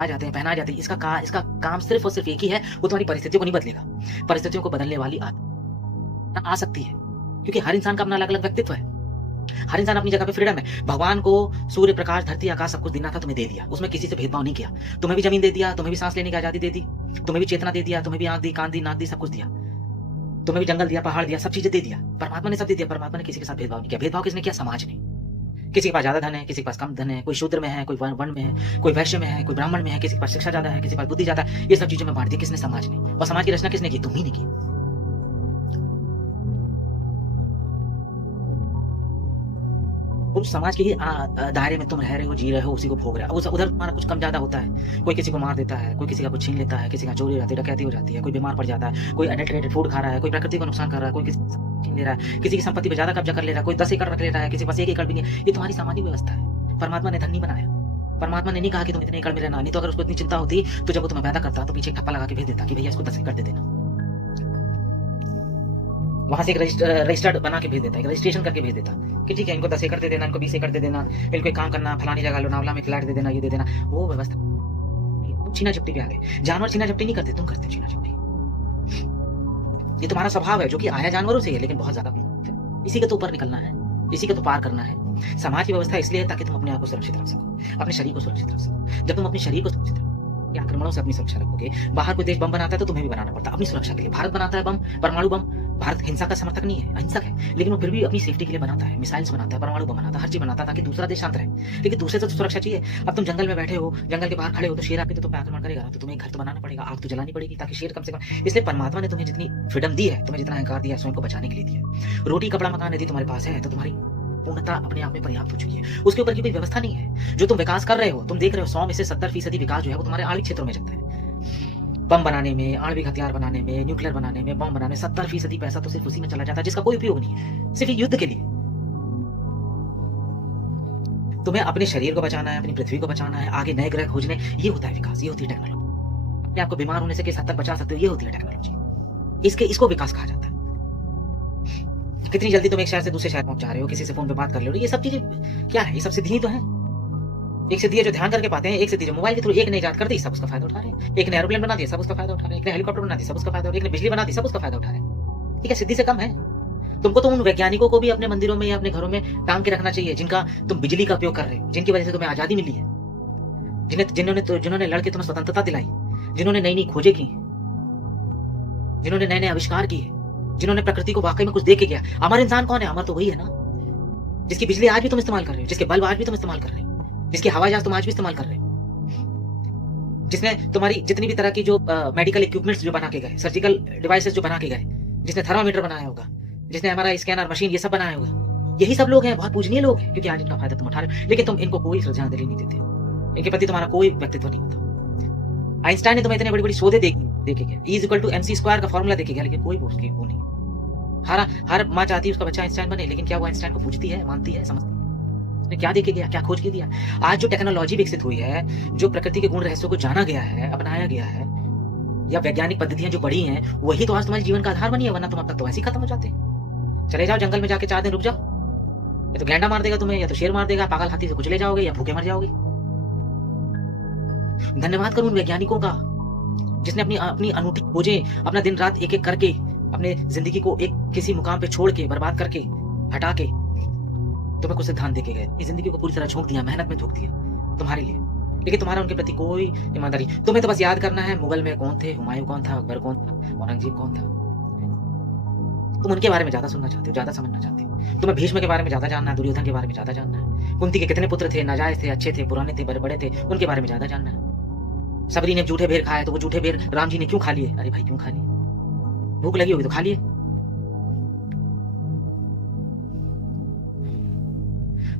आ जाते हैं, पहना जाते हैं। इसका काम सिर्फ़ और सिर्फ़ एक ही है, वो तुम्हारी परिस्थितियों को नहीं बदलेगा। परिस्थितियों को बदलने वाली आ सकती है, क्योंकि हर इंसान का अपना अलग-अलग व्यक्तित्व है। हर इंसान अपनी जगह पे फ्रीडम है। भगवान को सूर्य, प्रकाश, धरती, आकाश सब कुछ देना था, तुम्हें दे दिया। उसमें किसी से भेदभाव नहीं किया। तुम्हें भी ज़मीन दे दिया, तुम्हें भी साँस लेने की आज़ादी दे दी, तुम्हें भी चेतना दे दिया, तुम्हें भी आँख दी, कान दी, नाक दी, सब कुछ दिया। तुम्हें भी जंगल दिया, पहाड़ दिया, सब चीज़ें दे दिया। परमात्मा ने सब दे दिया। परमात्मा ने किसी के साथ भेदभाव नहीं किया। भेदभाव किसने किया? समाज ने। किसी के पास ज़्यादा धन है, किसी के पास कम धन है, कोई शूद्र में है, कोई वर्ण में है, कोई वैश्य में है, कोई ब्राह्मण में है, किसी के पास शिक्षा ज़्यादा है, किसी के पास बुद्धि ज़्यादा है। ये सब चीज़ों में बाँट दी किसने? समाज ने। और समाज की रचना किसने की? तुम ही ने की। उस समाज के ही दायरे में तुम रह रहे हो, जी रहे हो, उसी को भोग रहे हो। उधर तुम्हारा कुछ कम ज़्यादा होता है। कोई किसी को मार देता है, कोई किसी का कुछ छीन लेता है, किसी का चोरी हो जाती है, डकैती हो जाती है, कोई बीमार पड़ जाता है, कोई अडल्टरेटेड फूड खा रहा है, कोई प्रकृति को नुकसान कर रहा है, कोई किसी छीन ले रहा है, किसी की संपत्ति पे ज़्यादा कब्जा कर ले रहा है, कोई 10 एकड़ रख ले रहा है, किसी के पास 1 एकड़ भी नहीं है। ये तुम्हारी सामाजिक व्यवस्था है। परमात्मा ने धन नहीं बनाया। परमात्मा ने नहीं कहा कि तुम इतने एकड़ में रहना। नहीं तो अगर उसको इतनी चिंता होती तो जब वो तुम्हें पैदा करता तो पीछे एक ठप्पा लगा के भेज देता कि भैया इसको 10 एकड़ दे देना। वहां से एक रजिस्टर्ड बना के भेज देता, एक रजिस्ट्रेशन करके भेज देता कि ठीक है, इनको 10 एकड़ दे देना, इनको 20 एकड़ दे देना, इनको एक काम करना, फलानी जगह लोनावला में फ्लैट दे देना, ये दे देना। वो व्यवस्था तुम छीना झपटी पे आ गए। जानवर छीना झपटी नहीं करते, तुम करते हो छीना झपटी। ये तुम्हारा स्वभाव है जो कि आया जानवरों से है, लेकिन बहुत ज्यादा इसी के तो ऊपर निकलना है, इसी के तो पार करना है। समाज की व्यवस्था इसलिए है ताकि तुम अपने आप को सुरक्षित रख सको, अपने शरीर को सुरक्षित रख सको। जब तुम अपने शरीर को सुरक्षित रखोगे, आक्रमणों से अपनी सुरक्षा रखोगे। बाहर कोई देश बम बनाता है तो तुम्हें भी बनाना पड़ता है अपनी सुरक्षा के लिए। भारत बनाता है बम, परमाणु बम। भारत हिंसा का समर्थक नहीं है, अहिंसक है, लेकिन वो फिर भी अपनी सेफ्टी के लिए बनाता है। मिसाइल्स बनाता है, परमाणु बम बनाता है, हर चीज बनाता है ताकि दूसरा देश शांत रहे। लेकिन दूसरे से तो सुरक्षा चाहिए। अब तुम जंगल में बैठे हो, जंगल के बाहर खड़े हो, तो शेर आके तो तुम पे आक्रमण करेगा, तो तुम्हें घर तो बनाना पड़ेगा, आग तो जलानी पड़ेगी ताकि शेर कम से कम। इसलिए परमात्मा ने तुम्हें जितनी फ्रीडम दी है, तुम्हें जितना अहंकार दिया, स्वयं को बचाने के लिए दिया। रोटी, कपड़ा, मकान यदि तुम्हारे पास है तो तुम्हारी पूर्णता अपने आप में पर्याप्त हो चुकी है। उसके ऊपर की कोई व्यवस्था नहीं है। जो तुम विकास कर रहे हो, तुम देख रहे हो 100 में से 70% विकास जो है वो तुम्हारे आणविक क्षेत्रों में चलता है। बम बनाने में, आणविक हथियार बनाने में, न्यूक्लियर बनाने में, बम बनाने में 70% पैसा तो सिर्फ उसी में चला जाता है जिसका कोई उपयोग नहीं है, सिर्फ युद्ध के लिए। तुम्हें अपने शरीर को बचाना है, अपनी पृथ्वी को बचाना है, आगे नए ग्रह खोजने, ये होता है विकास, ये होती है टेक्नोलॉजी। अपने आपको बीमार होने से किस हद तक बचा सकते हो, ये होती है टेक्नोलॉजी। इसको विकास कहा जाता है। कितनी जल्दी तुम एक शहर से दूसरे शहर पहुंच जा रहे हो, किसी से फोन पे बात कर रहे हो, ये सब चीजें क्या है? ये सब सिद्धि तो है। एक सिद्धि है जो ध्यान करके पाते हैं, एक सिद्धि जो मोबाइल के थ्रू। एक ने इजाद कर दी, सब उसका फायदा उठा रहे हैं। एक ने एरोप्लेन बना दिया, सब उसका फायदा उठा रहे हैं। एक ने हेलीकॉप्टर बना दिया, सब उसका फायदा उठा रहे हैं। एक ने बिजली बना दी, सब उसका फायदा उठा रहे हैं। ठीक है, सिद्धि से कम है। तुमको तो उन वैज्ञानिकों को भी अपने मंदिरों में या अपने घरों में टांग के रखना चाहिए जिनका तुम बिजली का उपयोग कर रहे हो, जिनकी वजह से तुम्हें आजादी मिली है, जिन्होंने लड़के तुम्हें स्वतंत्रता दिलाई, जिन्होंने नई नई खोजें की, जिन्होंने नए नए आविष्कार किए, जिन्होंने प्रकृति को वाकई में कुछ दे के गया। अमर इंसान कौन है? अमर तो वही है ना, जिसकी बिजली आज भी तुम इस्तेमाल कर रहे हो, जिसके बल्ब आज भी तुम इस्तेमाल कर रहे हो, जिसकी हवाई जहाज तुम आज भी इस्तेमाल कर रहे हो, जिसने तुम्हारी जितनी भी तरह की जो मेडिकल इक्विपमेंट्स जो बना के गए, सर्जिकल डिवाइसेस जो बना के गए, जिसने थर्मामीटर बनाया होगा, जिसने एमआरआई स्कैनर मशीन ये सब बनाया होगा, यही सब लोग हैं। बहुत पूजनीय लोग हैं, क्योंकि आज इनका फायदा तुम उठा रहे हो। लेकिन तुम इनको कोई श्रद्धांजलि नहीं देते, इनके प्रति तुम्हारा कोई व्यक्तित्व नहीं होता। आइंस्टाइन ने तुम्हें इतने बड़ी बड़ी शोधे देके गया, E=mc² का फॉर्मूला देके गया, लेकिन कोई उसकी वो नहीं। हर माँ चाहती है उसका बच्चा आइंस्टाइन बने, लेकिन क्या वो आइंस्टाइन को पूजती है, मानती है, समझती है? उसने क्या देके गया, क्या खोज के दिया? आज जो टेक्नोलॉजी विकसित हुई है, जो प्रकृति के गुण रहस्यों को जाना गया है, अपनाया गया है, या वैज्ञानिक पद्धतियां जो बढ़ी हैं, वही तो आज तुम्हारे जीवन का आधार बनी है। वरना तुम अब तक तो ऐसे ही खत्म हो जाते। चले जाओ जंगल में जाके 4 दिन रुक जाओ, या तो गैंडा मार देगा तुम्हें, या तो शेर मार देगा, पागल हाथी से कुचले जाओगे, या भूखे मर जाओगे। धन्यवाद करूं उन वैज्ञानिकों का जिसने अपनी अनूठी खोजें, अपना दिन रात एक एक करके, अपने जिंदगी को एक किसी मुकाम पे छोड़ के, बर्बाद करके, हटा के तुम्हें कुछ सिद्धांत देके गए। इस जिंदगी को पूरी तरह झोंक दिया, मेहनत में झोंक दिया तुम्हारे लिए, लेकिन तुम्हारा उनके प्रति कोई ईमानदारी। तुम्हें तो बस याद करना है मुगल में कौन थे, हुमायूं कौन था, अकबर कौन था, औरंगजेब कौन था। तुम उनके बारे में ज्यादा सुनना चाहते हो, ज्यादा समझना चाहते हो। तुम्हें भीष्म के बारे में ज्यादा जानना है, दुर्योधन के बारे में ज्यादा जानना है, कुंती के कितने पुत्र थे, नाजायज थे, अच्छे थे, पुराने थे, बड़े थे, उनके बारे में ज्यादा जानना है। सबरी ने जूठे बेर खाए, तो वो जूठे बेर राम जी ने क्यों खा लिए? अरे भाई क्यों खा लिए? भूख लगी होगी तो खा लिए।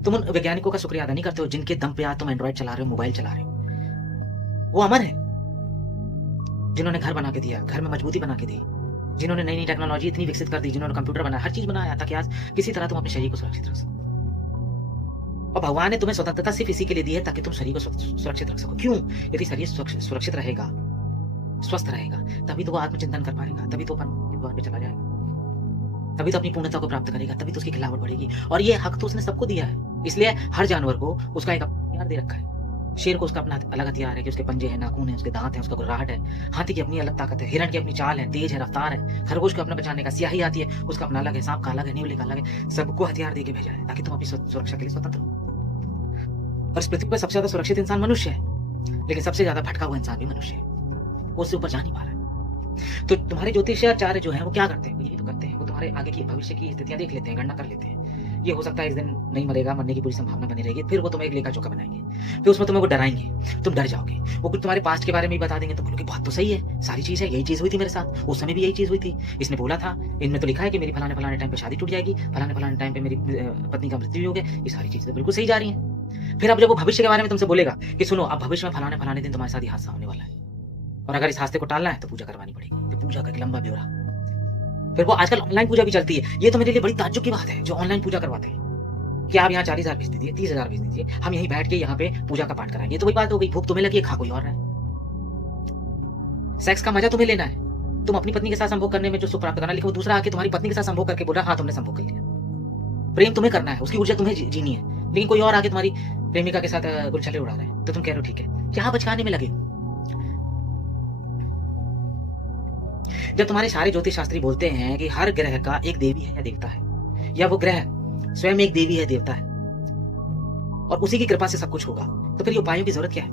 तुम उन वैज्ञानिकों का शुक्रिया अदा नहीं करते हो जिनके दम पे आज तुम एंड्रॉइड चला रहे हो, मोबाइल चला रहे हो। वो अमर है, जिन्होंने घर बना के दिया, घर में मजबूती बना के दी, जिन्होंने नई नई टेक्नोलॉजी इतनी विकसित कर दी, जिन्होंने कंप्यूटर बनाया, हर चीज बनाया ताकि आज किसी तरह तुम अपने शरीर को सुरक्षित रख सको। और भगवान ने तुम्हें स्वतंत्रता सिर्फ इसी के लिए दी है ताकि तुम शरीर को सुरक्षित रख सको। क्यों? यदि शरीर सुरक्षित रहेगा, स्वस्थ रहेगा, तभी तो वो आत्मचिंतन कर पाएगा, तभी तो परमात्मा द्वार पे चला जाएगा, तभी तो अपनी पूर्णता को प्राप्त करेगा, तभी तो उसकी खिलावट बढ़ेगी। और ये हक तो उसने सबको दिया है, इसलिए हर जानवर को उसका एक अधिकार दे रखा है। शेर को उसका अपना अलग हथियार है कि उसके पंजे हैं, नाखून है, उसके दांत हैं, उसका गुर्राहट है। हाथी की अपनी अलग ताकत है, हिरण की अपनी चाल है, तेज है, रफ्तार है। खरगोश को अपना बचाने का सियाही आती है, उसका अपना अलग है, सांप का अलग है, नेवले का अलग है। सबको हथियार देके भेजा है ताकि तुम अपनी सुरक्षा के लिए स्वतंत्र हो। और इस पृथ्वी पर सबसे ज्यादा सुरक्षित इंसान मनुष्य है, लेकिन सबसे ज्यादा भटका हुआ इंसान भी मनुष्य है। वो उससे ऊपर जा नहीं पा रहा है। तो तुम्हारे ज्योतिषाचार्य जो है वो क्या करते हैं? यही तो करते हैं, वो तुम्हारे आगे की भविष्य की स्थितियां देख लेते हैं, गणना कर लेते हैं। ये हो सकता है इस दिन नहीं मरेगा, मरने की पूरी संभावना बनी रहेगी। फिर वो तुम्हें एक लेखा जोखा बनाएंगे, फिर उसमें तुम्हें वो डराएंगे, तुम डर जाओगे। वो कुछ तुम्हारे पास्ट के बारे में भी बता देंगे, तुम बोलोगे बात तो सही है, सारी चीज है, यही चीज हुई थी मेरे साथ, उस समय भी यही चीज हुई थी, इसने बोला था, इनमें तो लिखा है कि मेरी फलाने फलाने टाइम पे शादी टूट जाएगी, फलाने फलाने टाइम पे मेरी पत्नी का मृत्यु हो गया। ये सारी चीजें बिल्कुल सही जा रही है। फिर अब जब वो भविष्य के बारे में तुमसे बोलेगा कि सुनो अब भविष्य में फलाने फलाने दिन तुम्हारे साथ ये हादसा होने वाला है, और अगर इस हादसे को टालना है तो पूजा करवानी पड़ेगी। तो पूजा का एक लंबा ब्यौरा। फिर वो आजकल ऑनलाइन पूजा भी चलती है। ये तो मेरे लिए बड़ी ताज्जुब की बात है जो ऑनलाइन पूजा करवाते हैं कि आप यहाँ 40,000 भेज दीजिए, 30,000 भेज दीजिए, हम यहीं बैठ के यहाँ पे पूजा का पाठ कराएंगे। तो वही बात हो गई, भूख तुम्हें लगी है, खा कोई और रहा है। सेक्स का मजा तुम्हें लेना है, तुम अपनी पत्नी के साथ संभोग करने में जो सुख प्राप्त करना, लेकिन वो दूसरा आके तुम्हारी पत्नी के साथ संभोग करके बोल रहा हाँ तुमने संभोग कर लिया। प्रेम तुम्हें करना है, उसकी ऊर्जा तुम्हें जीनी है, लेकिन कोई और आके तुम्हारी प्रेमिका के साथ गुलछले उड़ा रहा है, तो तुम कह रहे हो ठीक है, क्या बचकाने में लगे हो। जब तुम्हारे सारे ज्योतिष शास्त्री बोलते हैं कि हर ग्रह का एक देवी है या देवता है, या वो ग्रह स्वयं एक देवी है, देवता है, और उसी की कृपा से सब कुछ होगा, तो फिर ये उपायों की जरूरत क्या है?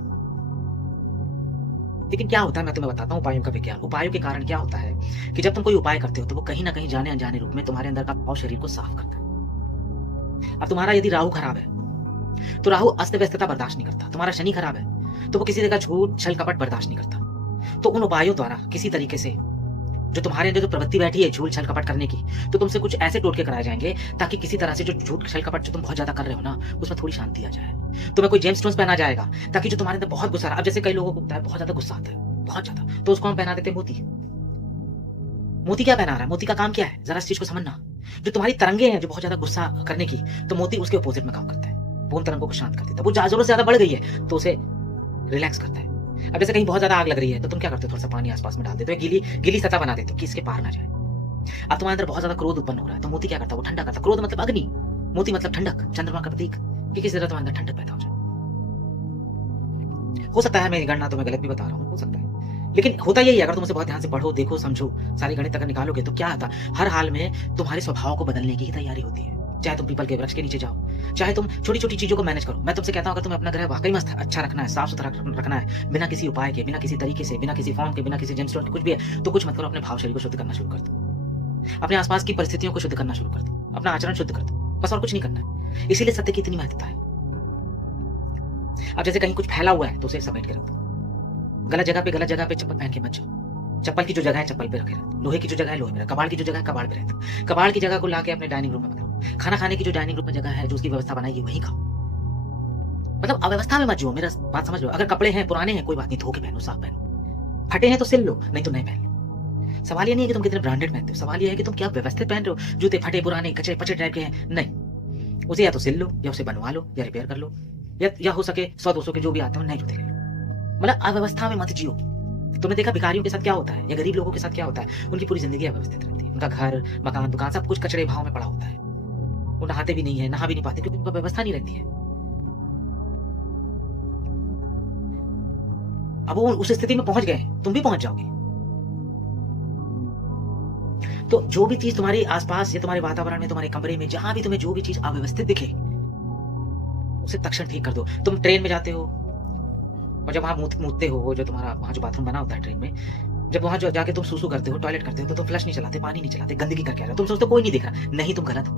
लेकिन क्या होता है मैं तुम्हें बताता हूँ उपायों का विज्ञान। उपायों के कारण क्या होता है कि जब तुम कोई उपाय करते हो तो वो कहीं ना कहीं जाने अनजाने रूप में तुम्हारे अंदर का भाव शरीर को साफ करता है। अब तुम्हारा यदि राहु खराब है तो राहु अस्त व्यस्तता बर्दाश्त नहीं करता, तुम्हारा शनि खराब है तो वो किसी तरह का झूठ छल कपट बर्दाश्त नहीं करता। तो उन उपायों द्वारा किसी तरीके से जो तुम्हारे अंदर जो प्रवृत्ति बैठी है झूठ छल कपट करने की, तो तुमसे कुछ ऐसे टोटके कराए जाएंगे ताकि किसी तरह से जो झूठ छल कपट जो तुम बहुत ज्यादा कर रहे हो ना, उसमें थोड़ी शांति आ जाए। तुम्हें कोई जेम्स स्टोन्स पहना जाएगा ताकि जो तुम्हारे अंदर बहुत गुस्सा, अब जैसे कई लोगों को होता है बहुत ज्यादा गुस्सा आता है, बहुत ज्यादा, तो उसको हम पहना देते हैं मोती। मोती क्या पहना रहा है? मोती का काम क्या है, जरा इस चीज को समझना। जो तुम्हारी तरंगे हैं जो बहुत ज्यादा गुस्सा करने की, तो मोती उसके अपोजिट में काम करता है, वो उन तरंगों को शांत कर देता है। वो जरूरत से ज्यादा बढ़ गई है तो उसे रिलैक्स करता है। अब जैसे कहीं बहुत ज्यादा आग लग रही है तो तुम क्या करते हो, थोड़ा सा पानी आसपास में डाल देते हो, गीली सतह बना देते हो कि इसके पार ना जाए। अब तुम्हारे अंदर बहुत ज्यादा क्रोध उत्पन्न हो रहा है तो मोती क्या करता है, वो ठंडा करता है। क्रोध मतलब अग्नि, मोती मतलब ठंडक, चंद्रमा का प्रतीक, कि किसी तरह तुम्हारे अंदर ठंडक पैदा हो जाए। हो सकता है मेरी गणना तुम्हें गलत भी बता रहा हूँ, हो सकता है, लेकिन होता यही है। अगर तुम उसे बहुत ध्यान से पढ़ो, देखो, समझो, सारी गणित अगर निकालोगे तो क्या आता, हर हाल में तुम्हारे स्वभाव को बदलने की ही तैयारी होती है। चाहे तुम पीपल के वृक्ष के नीचे जाओ, चाहे तुम छोटी छोटी चीजों को मैनेज करो। मैं तुमसे कहता हूं अगर तुम्हें अपना ग्रह वाकई मस्त अच्छा रखना है, साफ सुथरा रखना है, बिना किसी उपाय के, बिना किसी तरीके से, बिना किसी फॉर्म के, बिना किसी जेमस्टोन के, कुछ भी है तो कुछ मत करो, अपने भाव शरीर को शुद्ध करना शुरू कर दो, अपने आसपास की परिस्थितियों को शुद्ध करना शुरू कर दो, अपना आचरण शुद्ध कर दो, बस और कुछ नहीं करना है। इसीलिए सत्य की इतनी महत्वता है। अब जैसे कहीं कुछ फैला हुआ है तो उसे समेट के रख दो। गलत जगह पे चप्पल पहन के मत जाओ। चप्पल की जो जगह है चप्पल पे रखे रहते, लोहे की जो जगह है लोहे में, कबाड़ की जो जगह है कबाड़ पे रहते, कबाड़ की जगह को लाके अपने डाइनिंग रूम में बनाओ। खाना खाने की जो डाइनिंग रूम में जगह है जो उसकी व्यवस्था बनाई वहीं खाओ। मतलब अव्यवस्था में मत जाओ, मेरा बात समझ लो। अगर कपड़े हैं पुराने हैं कोई बात नहीं, धो के पहनो, साफ पहनो, फटे हैं तो सिल लो, नहीं तो नए पहन लो। सवाल ये नहीं है कि तुम कितने ब्रांडेड पहनते हो, सवाल ये है कि तुम क्या व्यवस्थित पहन रहे हो। जूते फटे पुराने कचरे पचे टाइप के हैं, नहीं, उसे या तो सिल लो या उसे बनवा लो या रिपेयर कर लो, या हो सके 100-200 के जो भी आते हो नए जूते ले लो। मतलब अव्यवस्था में मत जियो। तुमने देखा भिखारियों के साथ क्या होता है या गरीब लोगों के साथ क्या होता है, उनकी पूरी जिंदगी अव्यवस्थित रहती है। उनका घर मकान दुकान सब कुछ कचड़े भाव में पड़ा होता है, वो नहाते भी नहीं है, नहा भी नहीं पाते क्योंकि उनका व्यवस्था नहीं रहती है। अब वो उस स्थिति में पहुंच गए, तुम भी पहुंच जाओगे। तो जो भी चीज तुम्हारे आसपास या तुम्हारे वातावरण में, तुम्हारे कमरे में, जहां भी तुम्हें जो भी चीज अव्यवस्थित दिखे उसे तक्षण ठीक कर दो। तुम ट्रेन में जाते हो और जब वहां मूतते हो, जो तुम्हारा वहां जो बाथरूम बना होता है ट्रेन में, जब वहां जो जाके तुम सुसु करते हो, टॉयलेट करते हो, तो तुम फ्लश नहीं चलाते, पानी नहीं चलाते, गंदगी करके आ रहे हो। तुम सोचते हो कोई नहीं देख रहा, नहीं, तुम गलत हो।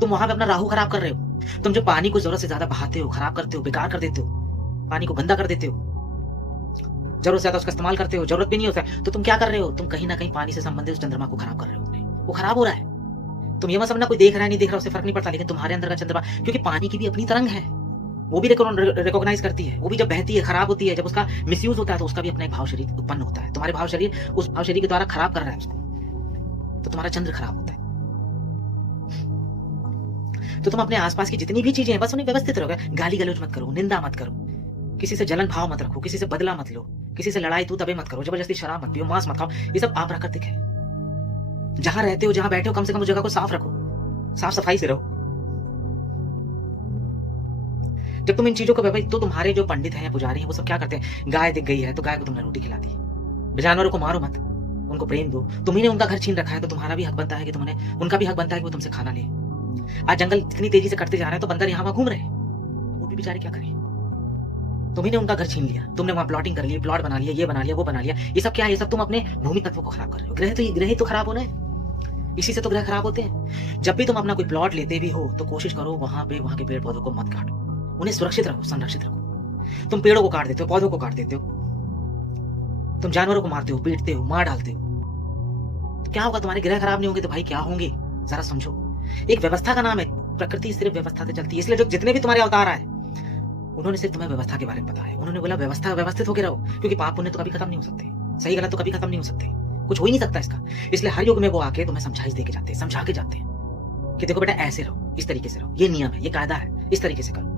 तुम वहां पे अपना राहु खराब कर रहे हो। तुम जो पानी को जरूरत से ज्यादा बहाते हो, खराब करते हो, बेकार कर देते हो, पानी को गंदा कर देते हो, जरूरत से ज्यादा उसका इस्तेमाल करते हो, जरूरत भी नहीं होता है, तो तुम क्या कर रहे हो, तुम कहीं ना कहीं पानी से संबंधित उस चंद्रमा को खराब कर रहे हो। वो खराब हो रहा है। तुम ये मत समझना कोई देख रहा है नहीं देख रहा उससे फर्क नहीं पड़ता, लेकिन तुम्हारे अंदर का चंद्रमा, क्योंकि पानी की भी अपनी तरंग है, वो भी रिकॉग्नाइज करती है, वो भी जब बहती है खराब होती है, जब उसका मिसयूज होता है तो उसका भी अपना एक भाव शरीर उत्पन्न होता है। तुम्हारे भाव शरीर उस भाव शरीर के द्वारा खराब कर रहा है उसको, तो तुम्हारा चंद्र खराब होता है। तो तुम अपने आसपास की जितनी भी चीजें हैं बस उन्हें व्यवस्थित रखो। गाली गलौज मत करो, निंदा मत करो, किसी से जलन भाव मत रखो, किसी से बदला मत लो, किसी से लड़ाई तू तबे मत करो, जबरदस्ती शराब मत पियो, मांस मत खाओ, ये सब आप प्राकृतिक है। जहां रहते हो, जहां बैठे हो, कम से कम उस जगह को साफ रखो, साफ सफाई से रहो। जब तुम इन चीजों को तो तुम्हारे जो पंडित हैं या पुजारी हैं वो सब क्या करते हैं, गाय दिख गई है तो गाय को तुमने रोटी खिला दी। जानवरों को मारो मत, उनको प्रेम दो। तुम्ही ने उनका घर छीन रखा है तो तुम्हारा भी हक बनता है कि तुमने उनका भी हक बनता है कि वो तुमसे खाना ले। आज जंगल इतनी तेजी से कटते जा रहे हैं तो बंदर यहाँ वहां घूम रहे हैं, वो भी बेचारे क्या करें। तुम्ही ने उनका घर छीन लिया, तुमने वहां प्लॉटिंग कर ली, प्लॉट बना लिया, ये बना लिया, वो बना लिया। ये सब क्या है? ये सब तुम अपने भूमि तत्व को खराब कर रहे हो। ग्रह ही तो खराब होना है, इसी से तो ग्रह खराब होते हैं। जब भी तुम अपना कोई प्लॉट लेते भी हो तो कोशिश करो वहां के पेड़ पौधों को मत काटो, उन्हें सुरक्षित रखो, संरक्षित रखो। तुम पेड़ों को काट देते हो, पौधों को काट देते हो, तुम जानवरों को मारते हो, पीटते हो, मार डालते हो, तो क्या होगा? तुम्हारे ग्रह खराब नहीं होंगे तो भाई क्या होंगे? जरा समझो। एक व्यवस्था का नाम है, प्रकृति सिर्फ व्यवस्था से चलती है। इसलिए जो जितने भी तुम्हारे अवतार आए उन्होंने सिर्फ तुम्हें व्यवस्था के बारे में बताया। उन्होंने बोला व्यवस्था व्यवस्थित होकर रहो, क्योंकि पाप पुण्य तो कभी खत्म नहीं हो सकते, सही गलत तो कभी खत्म नहीं हो सकते, कुछ हो ही नहीं सकता इसका। इसलिए हर युग में वो आके तुम्हें समझाइश दे के जाते हैं, समझा के जाते हैं कि देखो बेटा ऐसे रहो, इस तरीके से रहो, ये नियम है, ये कायदा है, इस तरीके से करो।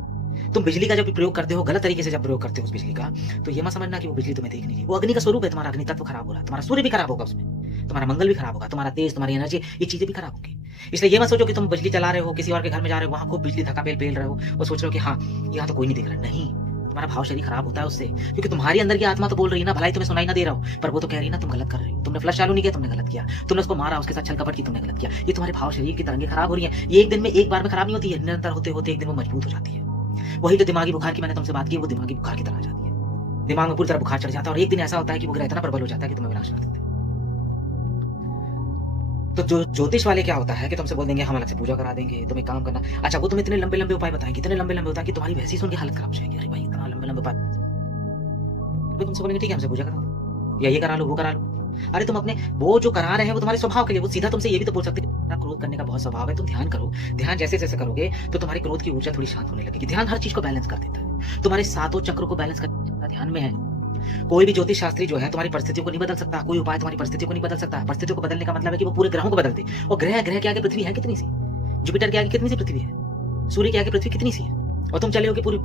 तुम बिजली का जब प्रयोग करते हो, गलत तरीके से जब प्रयोग करते हो उस बिजली का, तो ये मत समझना कि वो बिजली तुम्हें देख नहीं रही। वो अग्नि का स्वरूप है, तुम्हारा अग्नि तत्व खराब हो रहा है, तुम्हारा सूर्य भी खराब होगा उसमें, तुम्हारा मंगल भी खराब होगा, तुम्हारा तेज, तुम्हारी एनर्जी, ये चीजें भी खराब होगी। इसलिए ये मत सोचो कि तुम बिजली चला रहे हो, किसी और के घर में जा रहे हो, वहां खूब बिजली धक्का पेल रहे हो और सोच रहे हो कि हाँ यहाँ तो कोई नहीं दिख रहा। नहीं, तुम्हारा भाव शरीर खराब होता है उससे, क्योंकि तुम्हारी अंदर की आत्मा तो बोल रही है ना, भलाई तुम्हें सुनाई ना दे रहा हो, पर वो तो कह रही है ना तुम गलत कर रहे हो, तुमने फ्लश चालू नहीं किया, तुमने गलत किया, तुमने उसको मारा, उसके साथ छल कपट की, तुमने गलत किया। ये तुम्हारे भाव शरीर की तरंगें खराब हो रही है। ये एक दिन में, एक बार में खराब नहीं होती है, निरंतर होते होते एक दिन वो मजबूत हो जाती है। वही जो दिमागी बुखार की मैंने तुमसे बात की, वो दिमागी बुखार की तरह आ जाती है, दिमाग में पूरी तरह बुखार चढ़ जाता है और एक दिन ऐसा होता है कि वो ग्रह इतना प्रबल हो जाता है कि तुम्हें विनाश कर देता है। तो जो ज्योतिष वाले क्या होता है कि तुमसे बोल देंगे हम अलग से पूजा करा देंगे, तुम एक काम करना। अच्छा, वो तुम्हें इतने लंबे लंबे उपाय बताएंगे, इतने लंबे लंबे होता है कि तुम्हारी वैसी सुन के हालत खराब हो जाएगी। अरे भाई इतना लंबे लंबे उपाय, तो तुमसे बोलेंगे ठीक है हमसे पूजा करा दो, या ये करा लो, वो करा लो। अरे तुम अपने वो जो करा रहे हैं वो तुम्हारे स्वभाव के लिए, वो सीधा तुमसे ये भी तो बोल सकते हैं क्रोध करने का बहुत स्वभाव है, तुम ध्यान करो। ध्यान जैसे जैसे करोगे तो तुम्हारी क्रोध की ऊर्जा थोड़ी शांत होने लगेगी। ध्यान हर चीज को बैलेंस कर देता है, तुम्हारे सातों चक्रों को बैलेंस करना ध्यान में है। कोई भी ज्योतिष शास्त्री जो है तुम्हारी परिस्थितियों को नहीं बदल सकता, कोई उपाय तुम्हारी परिस्थितियों को नहीं बदल सकता। परिस्थितियों को बदलने का मतलब है कि वो पूरे ग्रहों को बदलते। और ग्रह के आगे पृथ्वी है कितनी सी, जुपिटर के आगे कितनी सी पृथ्वी है, सूर्य के आगे पृथ्वी कितनी सी है, और तुम चले हो कि पूरी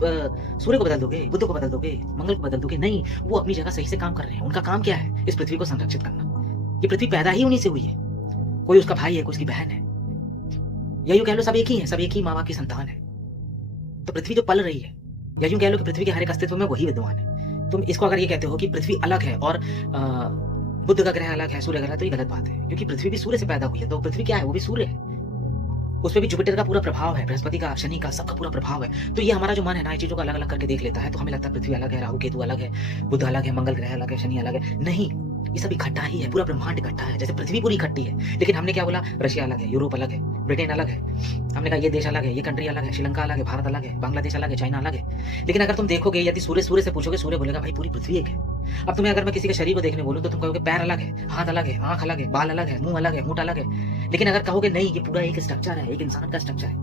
सूर्य को बदल दोगे, बुध को बदल दोगे, मंगल को बदल दोगे। नहीं, वो अपनी जगह सही से काम कर रहे हैं। उनका काम क्या है? इस पृथ्वी को संरक्षित करना। ये पृथ्वी पैदा ही उन्हीं से हुई है, कोई उसका भाई है, कोई उसकी बहन है, या यूं कह लो सब एक ही है, सब एक ही माँ बाप की संतान है। तो पृथ्वी जो पल रही है, या यूं कह लो कि पृथ्वी के हर एक अस्तित्व में वही विद्वान है। तुम इसको अगर ये कहते हो कि पृथ्वी अलग है और बुध का ग्रह अलग है, सूर्य ग्रह, तो ये गलत बात है, क्योंकि पृथ्वी भी सूर्य से पैदा हुई है। तो पृथ्वी क्या है? वो भी सूर्य है, उसपे भी जुपिटर का पूरा प्रभाव है, बृहस्पति का, शनि का, सबका पूरा प्रभाव है। तो ये हमारा जो मन है ना, ये चीजों को अलग अलग करके देख लेता है, तो हमें लगता है पृथ्वी अलग है, राहु केतु अलग है, बुध अलग है, मंगल ग्रह अलग है, शनि अलग है। नहीं, ये सब इकट्ठा ही है, पूरा ब्रह्मांड इकट्ठा है। जैसे पृथ्वी पूरी इकट्ठी है, लेकिन हमने क्या बोला? रशिया अलग है, यूरोप अलग है, ब्रिटेन अलग है। हमने कहा ये देश अलग है, ये कंट्री अलग है, श्रीलंका अलग है, भारत अलग है, बांग्लादेश अलग है, चाइना अलग है। लेकिन अगर तुम देखोगे, यदि सूर्य से पूछोगे, सूर्य बोलेगा भाई पूरी पृथ्वी एक है। अब तुम्हें अगर मैं किसी के शरीर को देखने बोलूं तो तुम कहोगे पैर अलग है, हाथ अलग है, आंख अलग है, बाल अलग है, मुंह अलग है, होंठ अलग है। लेकिन अगर कहोगे नहीं, ये पूरा एक स्ट्रक्चर है, एक इंसान का स्ट्रक्चर है।